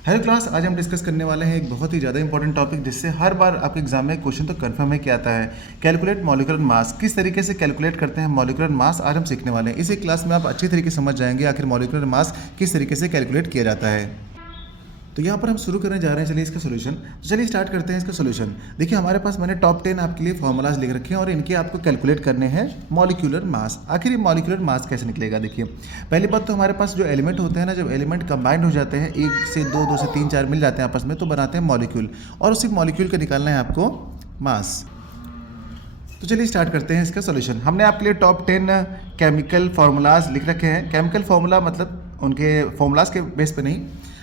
Hello class, आज हम discuss करने वाले हैं एक बहुत ही ज़्यादा इंपॉर्टेंट टॉपिक जिससे हर बार आपके एग्जाम में क्वेश्चन तो कंफर्म है कि आता है। Calculate molecular mass. किस तरीके से कैलकुलेट करते हैं मॉलिक्यूलर मास, आज हम सीखने वाले हैं। इसी क्लास में आप अच्छी तरीके से समझ जाएंगे आखिर मॉलिक्यूलर मास किस तरीके से कैलकुलेट किया जाता है। तो यहाँ पर हम शुरू करने जा रहे हैं। चलिए इसका सोल्यूशन, तो चलिए स्टार्ट करते हैं इसका सोल्यूशन। देखिए हमारे पास मैंने टॉप 10 आपके लिए फॉर्मूलाज लिख रखे हैं और इनके आपको कैलकुलेट करने हैं मॉलिक्यूलर मास। आखिर ये मॉलिक्यूलर मास कैसे निकलेगा? देखिए पहली बात तो हमारे पास जो एलिमेंट होते हैं ना, जब एलिमेंट कंबाइंड हो जाते हैं, 1 से 2, 2 से 3, 4 मिल जाते हैं आपस में, तो बनाते हैं मॉलिक्यूल, और उसी मॉलिक्यूल का निकालना है आपको मास। तो चलिए स्टार्ट करते हैं इसका सोल्यूशन। हमने आपके लिए टॉप 10 केमिकल फार्मूलाज लिख रखे हैं। केमिकल फार्मूला मतलब उनके फार्मूलाज के बेस पे नहीं,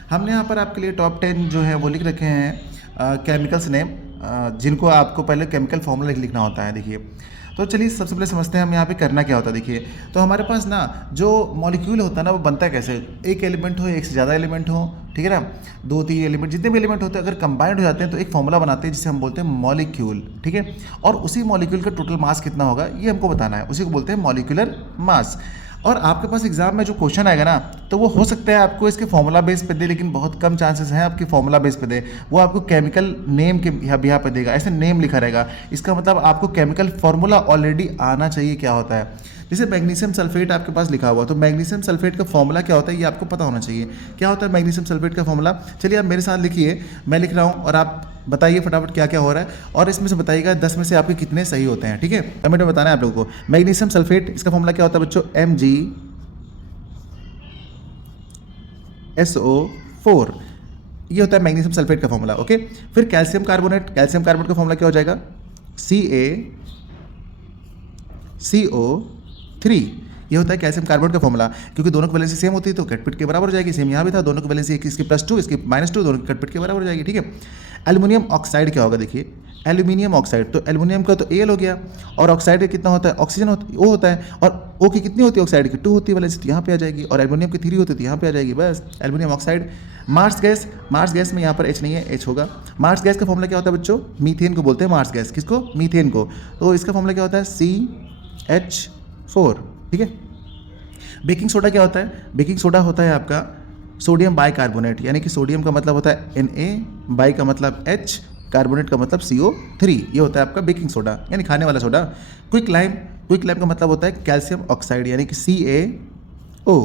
हमने यहाँ पर आपके लिए टॉप 10 जो है वो लिख रखे हैं केमिकल्स नेम, जिनको आपको पहले केमिकल फार्मूला लिखना होता है। देखिए तो चलिए सबसे पहले समझते हैं हम यहाँ पे करना क्या होता है। देखिए तो हमारे पास ना जो मॉलिक्यूल होता है ना, वो बनता है कैसे? एक एलिमेंट हो, एक से ज़्यादा एलिमेंट हो, ठीक है ना, 2-3 एलिमेंट, जितने भी एलिमेंट होते हैं अगर कंबाइंड हो जाते हैं तो एक फॉर्मूला बनाते हैं जिसे हम बोलते हैं मॉलिक्यूल, ठीक है। और उसी मॉलिक्यूल का टोटल मास कितना होगा ये हमको बताना है, उसी को बोलते हैं मॉलिक्यूलर मास। और आपके पास एग्जाम में जो क्वेश्चन आएगा ना, तो वो हो सकता है आपको इसके फॉर्मूला बेस पे दे, लेकिन बहुत कम चांसेस हैं आपकी फॉर्मूला बेस पे दे। वो आपको केमिकल नेम के यहाँ पे देगा, ऐसे नेम लिखा रहेगा। इसका मतलब आपको केमिकल फॉर्मूला ऑलरेडी आना चाहिए क्या होता है। जैसे मैग्नीशियम सल्फेट आपके पास लिखा हुआ, तो मैग्नीशियम सल्फेट का फॉर्मूला क्या होता है ये आपको पता होना चाहिए। क्या होता है मैग्नीशियम सल्फेट का फॉर्मूला? चलिए आप मेरे साथ लिखिए, मैं लिख रहा हूँ और आप बताइए फटाफट क्या क्या हो रहा है, और इसमें से बताइएगा 10 में से आपके कितने सही होते हैं, ठीक है। कमेंट में बताना है आप लोगों को। मैग्नीशियम सल्फेट, इसका फॉर्मूला क्या होता है बच्चों? MgSO4, ये होता है मैग्नीशियम सल्फेट का फॉर्मूला, ओके। फिर कैल्शियम कार्बोनेट, कैल्शियम कार्बोनेट का फॉर्मूला क्या हो जाएगा? CaCO3, ये होता है कैल्शियम कार्बोनेट का फॉर्मूला। क्योंकि दोनों की वैलेंसी सेम होती है तो कटपिट के बराबर हो जाएगी। सेम यहाँ भी था, दोनों की वैलेंसी इसकी +2 इसकी -2, दोनों की कटपिट के बराबर हो जाएगी, ठीक है। एल्युमिनियम ऑक्साइड क्या होगा? देखिए एल्यूमिनियम ऑक्साइड, तो एल्यूमिनियम का तो Al हो गया, और ऑक्साइड का कितना होता है? ऑक्सीजन O होता है, और O की कितनी होती है? ऑक्साइड की 2 होती है वैलेंसी, तो यहाँ पे आ जाएगी, और एल्यूमिनियम की 3 होती है तो यहाँ पे आ जाएगी, बस aluminium oxide. Marsh gas, marsh gas में यहाँ पर H नहीं है, H होगा। मार्स गैस का फॉर्मूला क्या होता है बच्चों? मीथेन को बोलते हैं मार्स गैस। किसको? मीथेन को। तो इसका फॉर्मूला क्या होता है? CH4, ठीक है। बेकिंग सोडा क्या होता है? बेकिंग सोडा होता है आपका सोडियम बाइकार्बोनेट, यानी कि सोडियम का मतलब होता है Na, बाई का मतलब H, कार्बोनेट का मतलब CO3, ये होता है आपका बेकिंग सोडा, यानी खाने वाला soda. Quick lime, quick lime का मतलब होता है कैल्शियम ऑक्साइड, यानी कि CaO।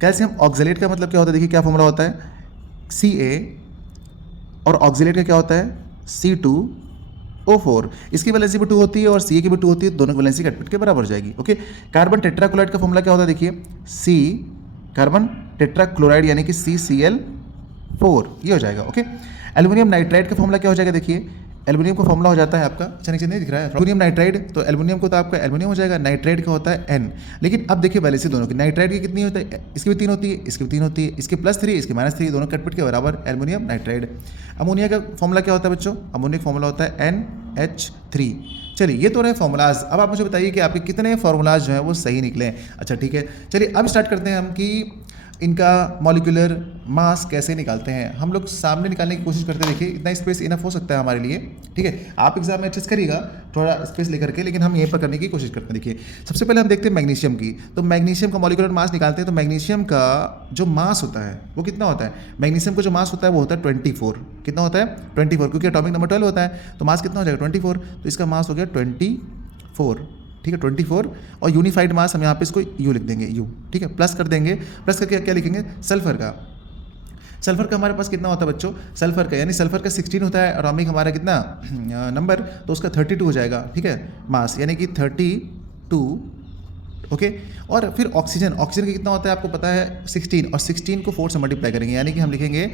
कैल्शियम ऑक्जेलेट का मतलब क्या होता है? देखिए क्या फॉर्मूला होता है? Ca, और ऑक्जेलेट का क्या होता है? C2O4। इसकी वैलेंसी भी 2 होती है और Ca की भी 2 होती है, दोनों की वैलेंसी कटपिट के बराबर हो जाएगी, ओके। कार्बन टेट्राक्लोराइड का फॉर्मूला क्या होता है? देखिए C, कार्बन टेट्राक्लोराइड यानी कि CCl4, ये हो जाएगा, ओके। एल्युमिनियम नाइट्राइड का फॉर्मूला क्या हो जाएगा? देखिए एल्युमिनियम का फॉर्मूला हो जाता है आपका, अच्छा नीचे नहीं दिख रहा है, एल्युमिनियम नाइट्राइड, तो एल्युमिनियम को तो आपका एल्युमिनियम हो जाएगा, नाइट्राइड का होता है N। लेकिन अब देखिए वैलेंसी दोनों की, नाइट्राइड की कितनी होती है? इसकी भी 3 होती है, इसकी भी 3 होती है, इसके +3 इसके -3, दोनों कटपिट के बराबर, एल्युमिनियम नाइट्राइड। अमोनिया का फॉर्मूला क्या होता है बच्चों? अमोनिया का फॉर्मूला होता है NH3। चलिए ये तो रहे फॉर्मूलाज। अब आप मुझे बताइए कि आपके कितने फॉर्मूलाज जो हैं वो सही निकले। अच्छा ठीक है, चलिए अब स्टार्ट करते हैं हम कि इनका मॉलिक्यूलर मास कैसे निकालते हैं। हम लोग सामने निकालने की कोशिश करते हैं। देखिए इतना स्पेस इनफ हो सकता है हमारे लिए, ठीक है। आप एग्जाम में एडजस्ट करिएगा थोड़ा स्पेस लेकर के, लेकिन हम यहीं पर करने की कोशिश करते हैं। देखिए सबसे पहले हम देखते हैं मैग्नीशियम की, तो मैग्नीशियम का मॉलिक्यूलर मास निकालते हैं। तो मैग्नीशियम का जो मास होता है वो कितना होता है? मैग्नीशियम का जो मास होता है वो होता है 24। कितना होता है? 24, क्योंकि एटॉमिक नंबर 12 होता है, तो मास कितना हो जाएगा? 24। तो इसका मास हो गया 24, ठीक है, 24। और यूनिफाइड मास हम यहाँ पे इसको U लिख देंगे, U, ठीक है, प्लस कर देंगे। प्लस करके क्या लिखेंगे? सल्फर का। सल्फर का हमारे पास कितना होता है बच्चों? सल्फर का, यानी सल्फर का 16 होता है, एटॉमिक हमारा कितना नंबर, तो उसका 32 हो जाएगा, ठीक है, मास, यानी कि 32, ओके। और फिर ऑक्सीजन, ऑक्सीजन का कितना होता है आपको पता है? 16, और 16 को 4 से मल्टीप्लाई करेंगे, यानी कि हम लिखेंगे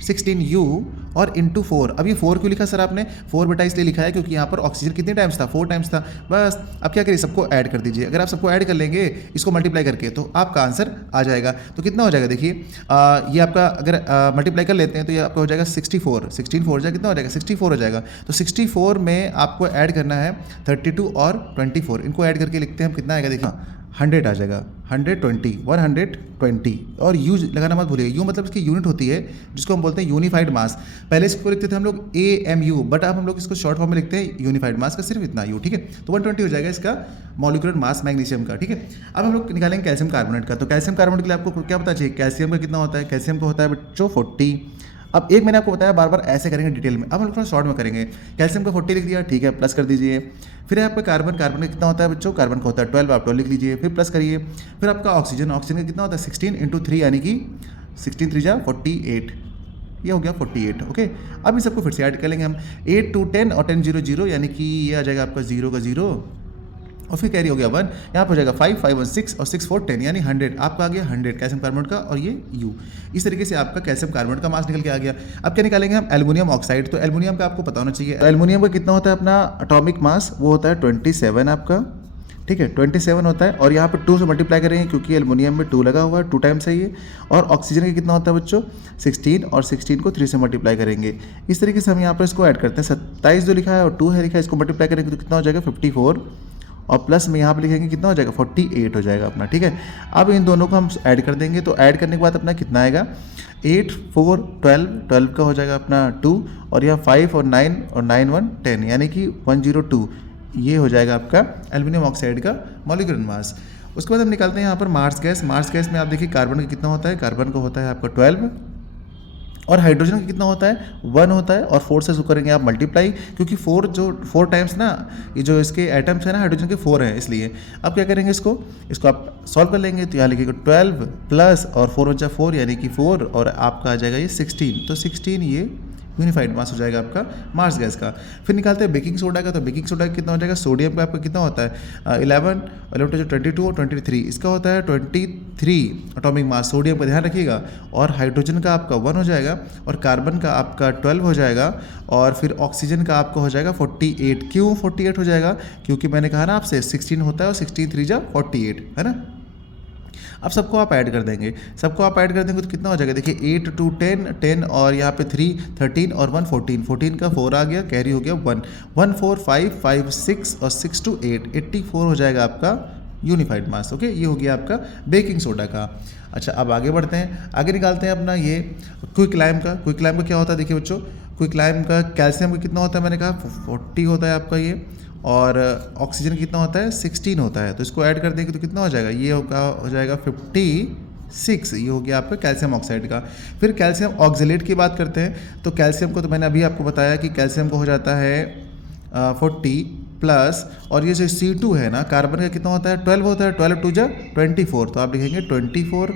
16U और इंटू 4। अब ये 4 क्यों लिखा सर आपने? 4 बेटा इसलिए लिखा है क्योंकि यहाँ पर ऑक्सीजन कितने टाइम्स था? 4 टाइम्स था, बस। अब क्या करिए, सबको ऐड कर दीजिए। अगर आप सबको ऐड कर लेंगे इसको मल्टीप्लाई करके, तो आपका आंसर आ जाएगा। तो कितना हो जाएगा? देखिए ये आपका अगर मल्टीप्लाई कर लेते हैं तो ये आपका हो जाएगा 64, 16 4 कितना हो जाएगा? 64 हो जाएगा। तो 64 में आपको ऐड करना है 32 और 24, इनको ऐड करके लिखते हैं हम, कितना आएगा देखिए, 100 आ जाएगा, 120, 120। और यू लगाना मत भूलिए, यू मतलब इसकी यूनिट होती है जिसको हम बोलते हैं यूनिफाइड मास। पहले इसको लिखते थे हम लोग AMU, बट अब हम लोग इसको शॉर्ट फॉर्म में लिखते हैं यूनिफाइड मास का सिर्फ इतना यू, ठीक है। तो 120 हो जाएगा इसका मॉलिक्यूलर मास मैग्नीशियम का, ठीक है। अब हम लोग निकालेंगे कैल्शियम कार्बोनेट का। तो कैल्शियम कार्बोनेट के लिए आपको क्या पता चाहिए, कैल्शियम का कितना होता है, कैल्शियम का होता है बच्चों 40। अब एक मैंने आपको बताया, बार बार ऐसे करेंगे डिटेल में, अब हम लोग थोड़ा शॉर्ट में करेंगे। कैल्शियम का 40 लिख दिया, ठीक है, प्लस कर दीजिए। फिर आपका कार्बन का कितना होता है बच्चों, कार्बन का होता है 12, आप 12 लिख लीजिए, फिर प्लस करिए। फिर आपका ऑक्सीजन का कितना होता है 16 × 3, यानी कि 16 3 जा 48, ये हो गया 48, ओके। अब इन सबको फिर से ऐड कर लेंगे हम, 8 2 10 और 10 0 0, यानी कि ये आ जाएगा आपका 0 का 0, और फिर कैरी हो गया 1, यहाँ पर हो जाएगा 5 5 1 6 और 6 4 10, यानी 100 आपका आ गया 100 कैल्शियम कार्बोनेट का, और ये U। इस तरीके से आपका कैल्शियम कार्बोनेट का मास निकल के आ गया। अब क्या निकालेंगे हम, एल्युमिनियम ऑक्साइड। तो एल्युमिनियम का आपको पता होना चाहिए, एल्युमिनियम का कितना होता है अपना एटॉमिक मास, वो होता है 27 आपका, ठीक है, 27 होता है। और यहाँ पर 2 से मल्टीप्लाई करेंगे क्योंकि एल्युमिनियम में 2 लगा हुआ है, 2 टाइम्स है ये। और ऑक्सीजन का कितना होता है बच्चों 16, और 16 को 3 से मल्टीप्लाई करेंगे। इस तरीके से हम यहाँ पर इसको ऐड करते हैं, 27 जो लिखा है और 2 है लिखा है, इसको मल्टीप्लाई करेंगे तो कितना हो जाएगा 54, और प्लस में यहाँ पे लिखेंगे कितना हो जाएगा 48 हो जाएगा अपना, ठीक है। अब इन दोनों को हम ऐड कर देंगे, तो ऐड करने के बाद अपना कितना आएगा 8 4 12, 12 का हो जाएगा अपना 2, और यहाँ 5 और 9 और 9 1 10, यानी कि 102, ये हो जाएगा आपका एल्युमिनियम ऑक्साइड का मॉलिक्यूलर मास। उसके बाद हम निकालते हैं यहाँ पर मार्स गैस। मार्स गैस में आप देखिए कार्बन का कितना होता है, कार्बन का होता है आपका 12, और हाइड्रोजन का कितना होता है 1 होता है, और 4 से करेंगे आप मल्टीप्लाई, क्योंकि 4 टाइम्स ना ये जो इसके एटम्स है ना हाइड्रोजन के 4 हैं, इसलिए अब क्या करेंगे इसको आप सॉल्व कर लेंगे। तो यहाँ लिखिएगा 12 प्लस और 4 बचा 4, यानी कि 4, और आपका आ जाएगा ये 16, तो 16 ये यूनिफाइड मास हो जाएगा आपका मार्स गैस का। फिर निकालते हैं बेकिंग सोडा का। तो बेकिंग सोडा का कितना हो जाएगा, सोडियम का आपका कितना होता है 11 11 22 और 23, इसका होता है 23 एटॉमिक मास सोडियम का, ध्यान रखिएगा। और हाइड्रोजन का आपका 1 हो जाएगा, और कार्बन का आपका 12 हो जाएगा, और फिर ऑक्सीजन का आपका हो जाएगा 48। क्यों 48 हो जाएगा, क्योंकि मैंने कहा ना आपसे 16 होता है और 16 3 जा 48, है ना। अब सबको आप ऐड कर देंगे, सबको आप ऐड कर देंगे तो कितना हो जाएगा, देखिए 8 2 10 10, और यहाँ पे 3 13 और 1 14, 14 का 4 आ गया, कैरी हो गया 1 1 4 5 5 6 और 6 2 8, 84 हो जाएगा आपका यूनिफाइड मास, ओके। ये हो गया आपका बेकिंग सोडा का। अच्छा, अब आगे बढ़ते हैं, आगे निकालते हैं अपना ये क्विक लाइम का। क्विक लाइम का क्या होता है, देखिए बच्चों, क्विक लाइम का कैल्शियम का कितना होता है, मैंने कहा 40 होता है आपका ये, और ऑक्सीजन कितना होता है 16 होता है। तो इसको ऐड कर देंगे तो कितना हो जाएगा, ये हो जाएगा 56, ये हो गया आपका कैल्शियम ऑक्साइड का। फिर कैल्शियम ऑक्जेलेट की बात करते हैं। तो कैल्शियम को तो मैंने अभी आपको बताया कि कैल्शियम को हो जाता है 40 प्लस, और ये जो C2 है ना कार्बन का कितना होता है 12 होता है, 12 2 जा 24, तो आप लिखेंगे 24,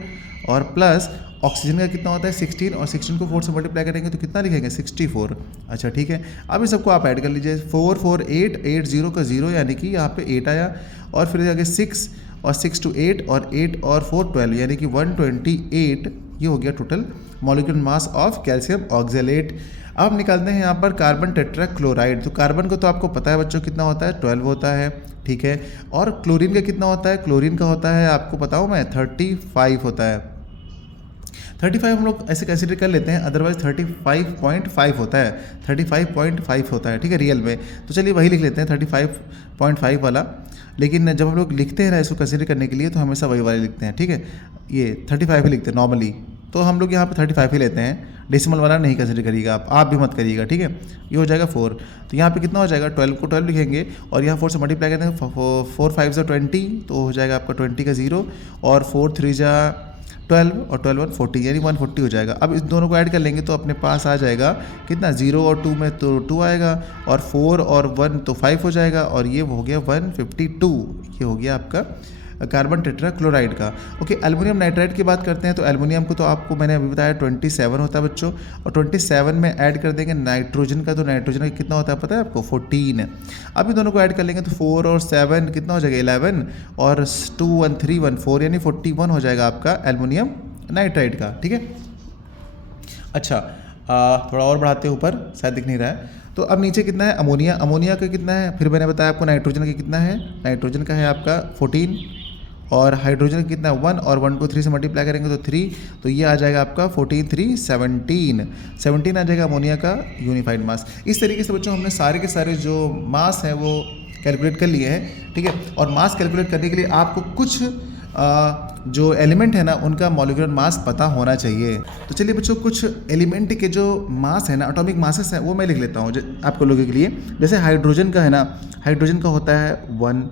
और प्लस ऑक्सीजन का कितना होता है 16, और 16 को 4 से मल्टीप्लाई करेंगे तो कितना लिखेंगे 64। अच्छा ठीक है, अब इस सबको आप ऐड कर लीजिए, 4 4 8 8 0 का 0, यानी कि यहाँ पे 8 आया, और फिर आगे 6 और 6 to 8 और 8 और 4 12, यानी कि 128, ये हो गया total molecular mass of calcium oxalate. अब निकालते हैं यहाँ पर कार्बन टेट्रा क्लोराइड। तो कार्बन को तो आपको पता है बच्चों कितना होता है 12 होता है, ठीक है। और क्लोरीन का कितना होता है, क्लोरीन का होता है आपको बताऊँ मैं 35 होता है। 35 हम लोग ऐसे कंसिडर कर लेते हैं, अदरवाइज 35.5 होता है, 35.5 होता है, ठीक है रियल में। तो चलिए वही लिख लेते हैं 35.5 वाला। लेकिन जब हम लोग लिखते हैं ना इसको कंसिडर करने के लिए तो हमेशा वही वाले लिखते हैं, ठीक है। ये 35 ही लिखते हैं नॉर्मली, तो हम लोग यहाँ पे 35 ही लेते हैं, डेसिमल वाला नहीं कंसिडर करिएगा आप भी मत करिएगा, ठीक है। ये हो जाएगा 4, तो यहाँ पे कितना हो जाएगा 12 को 12 लिखेंगे, और यहाँ 4 से मल्टीप्लाई करते हैं, 4 5 जा 20, तो हो जाएगा आपका 20 का 0, और 4 3 जा 12 और 12 1 40, यानी 140 हो जाएगा। अब इस दोनों को ऐड कर लेंगे तो अपने पास आ जाएगा कितना 0 और 2 में तो 2 आएगा, और 4 और 1 तो 5 हो जाएगा, और ये हो गया 152, ये हो गया आपका कार्बन टेट्रा क्लोराइड का। ओके, एल्युमिनियम नाइट्राइड की बात करते हैं। तो एल्युमिनियम को तो आपको मैंने अभी बताया 27 होता है बच्चों, और 27 में ऐड कर देंगे नाइट्रोजन का। तो नाइट्रोजन का कितना होता है पता है आपको 14। अभी दोनों को ऐड कर लेंगे तो 4 और 7 कितना हो जाएगा 11, और 2 1 3 1 4, यानी 41 हो जाएगा आपका एल्युमिनियम नाइट्राइड का, ठीक है। अच्छा, थोड़ा और बढ़ाते हैं ऊपर, शायद दिख नहीं रहा है। तो अब नीचे कितना है अमोनिया, अमोनिया का कितना है, फिर मैंने बताया आपको नाइट्रोजन का कितना है, नाइट्रोजन का है आपका 14, और हाइड्रोजन का कितना है 1, और 1 को 3 से मल्टीप्लाई करेंगे तो 3, तो ये आ जाएगा आपका 14 3 17 आ जाएगा अमोनिया का यूनिफाइड मास। इस तरीके से बच्चों हमने सारे के सारे जो मास हैं वो कैलकुलेट कर लिए हैं, ठीक है। और मास कैलकुलेट करने के लिए आपको कुछ जो एलिमेंट है ना उनका मॉलिक्यूलर मास पता होना चाहिए। तो चलिए बच्चों, कुछ एलिमेंट के जो मास है ना, एटॉमिक मासेस है, वो मैं लिख लेता हूँ आप लोगों के लिए। जैसे हाइड्रोजन का है ना, हाइड्रोजन का होता है 1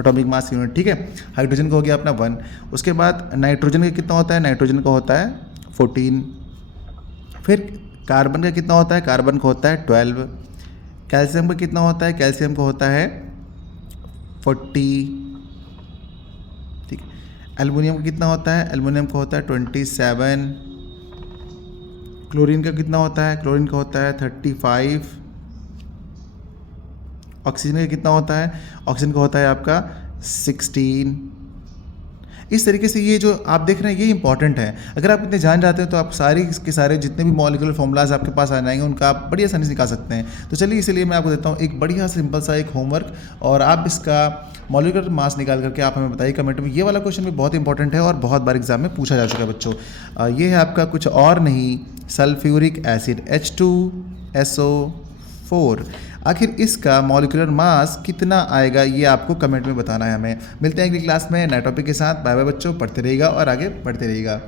एटॉमिक मास यूनिट, ठीक है। हाइड्रोजन का हो गया अपना 1। उसके बाद नाइट्रोजन का कितना होता है, नाइट्रोजन का होता है 14। फिर कार्बन का कितना होता है, कार्बन का होता है 12। कैल्शियम का कितना होता है, कैल्शियम का होता है 40, ठीक है। एल्युमिनियम का कितना होता है, एल्युमिनियम का होता है 27। क्लोरीन का कितना होता है, क्लोरीन का होता है 35। ऑक्सीजन का कितना होता है, ऑक्सीजन का होता है आपका 16। इस तरीके से ये जो आप देख रहे हैं ये इंपॉर्टेंट है। अगर आप इतने जान जाते हैं तो आप सारे के सारे जितने भी मॉलिक्यूलर फॉर्मूलाज आपके पास आ जाएंगे, उनका आप बड़ी आसानी से निकाल सकते हैं। तो चलिए इसीलिए मैं आपको देता हूँ एक बढ़िया सिंपल सा एक होमवर्क, और आप इसका मॉलिक्यूलर मास निकाल करके आप हमें बताइए कमेंट में। ये वाला क्वेश्चन भी बहुत इंपॉर्टेंट है और बहुत बार एग्जाम में पूछा जा चुका है बच्चों। ये है आपका कुछ और नहीं, सल्फ्यूरिक एसिड H2SO4। आखिर इसका मॉलिक्यूलर मास कितना आएगा, ये आपको कमेंट में बताना है हमें। मिलते हैं अगली क्लास में नए टॉपिक के साथ। बाय बाय बच्चों, पढ़ते रहिएगा और आगे बढ़ते रहिएगा।